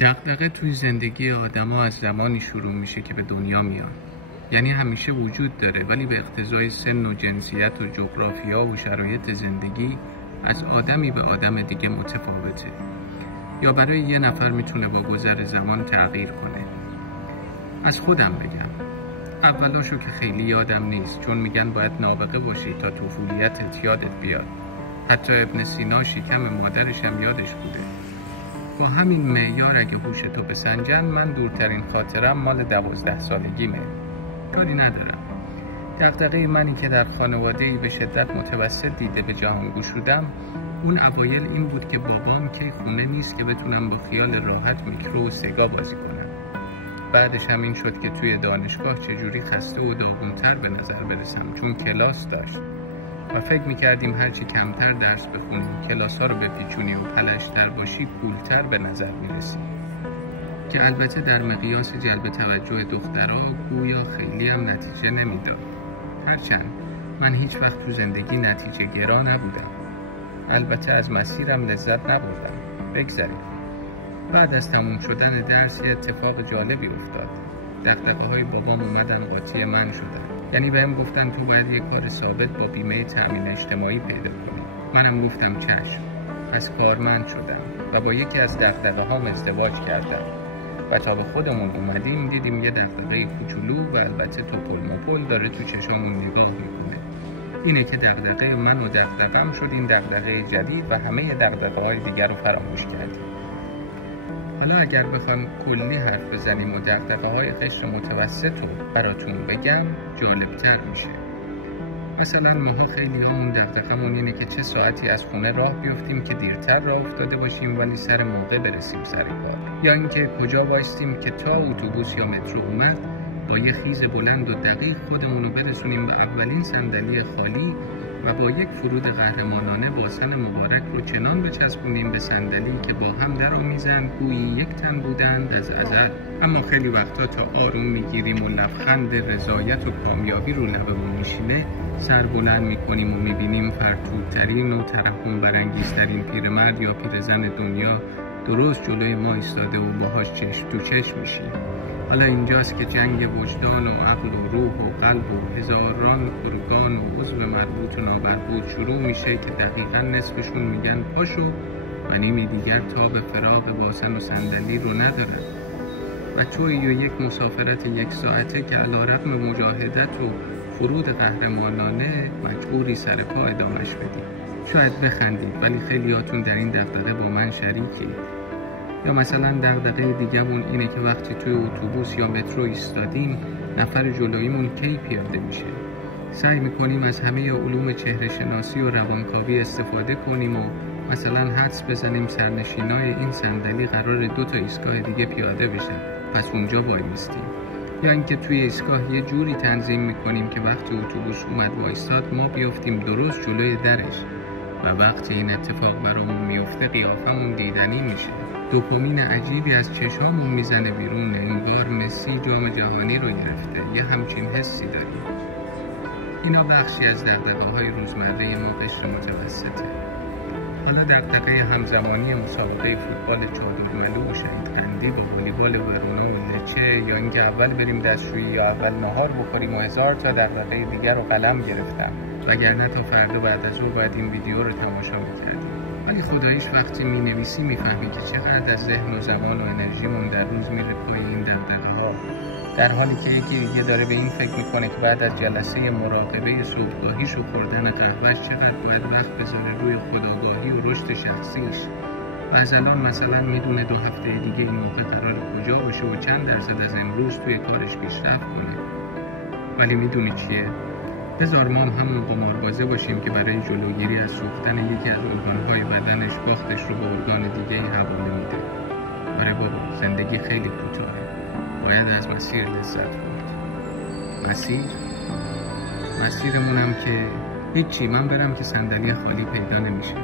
دغدغه توی زندگی آدما از زمانی شروع میشه که به دنیا میان. یعنی همیشه وجود داره، ولی به اقتضای سن و جنسیت و جغرافیا و شرایط زندگی از آدمی به آدم دیگه متفاوته، یا برای یه نفر میتونه با گذر زمان تغییر کنه. از خودم بگم، اولاشو که خیلی یادم نیست، چون میگن باید نابغه باشی تا طفولیتت یادت بیاد. حتی ابن سینا شکم مادرش هم یادش بوده. با همین معیار اگه هوشتو بسنجن، من دورترین خاطرم مال 12 سالگیمه. کاری ندارم. دغدغه منی که در خانواده‌ای به شدت متوسط دیده به جهان گشودم، اون اوایل این بود که بابام کی خونه نیست که بتونم با خیال راحت میکرو و سگا بازی کنم. بعدش هم این شد که توی دانشگاه چجوری خسته و داغونتر به نظر برسم، چون کلاس داشت و فکر میکردیم هرچی کمتر درس بخونیم، کلاس ها رو بپیچونی و پلشتر باشی، پولتر به نظر میرسی. که البته در مقیاس جلب توجه دخترها گویا خیلی هم نتیجه نمیداد. هرچند من هیچ وقت تو زندگی نتیجه گرا نبودم. البته از مسیرم لذت نبردم. بگذاریم. بعد از تموم شدن درس یه اتفاق جالبی افتاد. دغدغه‌های بابام اومدن قاطی من شدن. یعنی بهم گفتن تو باید یه کار ثابت با بیمه تامین اجتماعی پیدا کنی. منم گفتم چشم. پس کارمند شدم و با یکی از دغدغه‌هام ازدواج کردم. و تا به خودمون اومدیم دیدیم یه دغدغه کوچولو و البته توپل مپل داره تو چشامون نگاه میکنه. اینه که دغدغه من و دغدغه‌ام شد این دغدغه جدید و همه دغدغه‌های دیگر رو فراموش کردیم. حالا اگر بخوام کلی حرف بزنیم و دغدغه‌های قشر متوسط رو براتون بگم، جالبتر میشه. مثلا ماها خیلی همون دغدغه‌مون اینه که چه ساعتی از خونه راه بیفتیم که دیرتر راه افتاده باشیم ولی سر موقع برسیم سر کار، یا اینکه کجا وایستیم که تا اتوبوس یا مترو اومد با یه خیز بلند و دقیق خودمون رو برسونیم به اولین صندلی خالی و با یک فرود قهرمانانه باسن مبارک رو چنان بچسبونیم به صندلی که با هم درآمیزند گویی یک تن بودند از ازل. اما خیلی وقتا تا آروم میگیریم و لبخند رضایت و کامیابی رو لبمون میشینه، سر بلند میکنیم و میبینیم فرتودترین و ترحم برانگیزترین پیرمرد یا پیرزن دنیا درست جلوی ما ایستاده و باهاش چشم تو چشم میشیم. حالا اینجاست که جنگ وجدان و عقل و روح و قلب و هزاران ارگان و عضو مربوط و نامربوط شروع میشه که دقیقاً نصفشون میگن پاشو و نیمی دیگر تا به فراق باسن و صندلی رو ندارن. و توی یک مسافرت 1 ساعته که علیرغم مجاهدت و فرود قهرمانانه مجبوری سر پا ادامش بدید. شاید بخندید ولی خیلیاتون در این دغدغه با من شریکید. یا مثلا دغدغه دیگه‌مون اینه که وقتی توی اتوبوس یا مترو ایستادیم نفر جلویمون کی پیاده میشه. سعی میکنیم از همه علوم چهره شناسی و روانکاوی استفاده کنیم و مثلا حدس بزنیم سرنشینای این صندلی قرار 2 تا ایستگاه دیگه پیاده بشن، پس اونجا وای میستیم. یا اینکه توی ایستگاه یه جوری تنظیم میکنیم که وقتی اتوبوس اومد وایستاد ما بیافتیم درست جلوی درش و وقتی این اتفاق برامون میفته قیافمون دیدنی میشه. دوپامین عجیبی از چشامون میزنه بیرون، انگار مسی جام جهانی رو گرفته. یه همچین حسی داریم. اینا بخشی از دغدغه‌های روزمره ما قشر متوسطه. حالا دغدغه همزمانی مسابقه فوتبال چادرملو و شهیدقندی با والیبال ورونا و لچه، یا اینکه اول بریم دستشویی یا اول نهار بخوریم و 1000 تا دغدغه دیگر رو قلم گرفتم، وگرنه تا فردا بعد از ظهر باید این ویدیو رو تماشا می‌کردیم. ولی خداییش وقتی می‌نویسی می‌فهمی که چقدر از ذهن و زمان و انرژیمون در روز میره پای این دغدغه‌ها، در حالی که یکی دیگه داره به این فکر میکنه که بعد از جلسه مراقبه صبحگاهیش و خوردن قهوه‌اش چقدر باید وقت بذاره روی خودآگاهی و رشد شخصیش. و از الان مثلا میدونه 2 هفته دیگه این موقع قرار کجا باشه و چند درصد از امروز توی کارش پیشرفت کنه. ولی میدونی چیه؟ بذار ما همون قماربازه باشیم که برای جلوگیری از سوختن یکی از ارگان‌های بدنش باختش رو به ارگان دیگه حواله میده. آره بابا، زندگی خیلی کوتاهه. باید از مسیر لذت برد. مسیرمونم که هیچی، من برم که صندلی خالی پیدا نمیشه.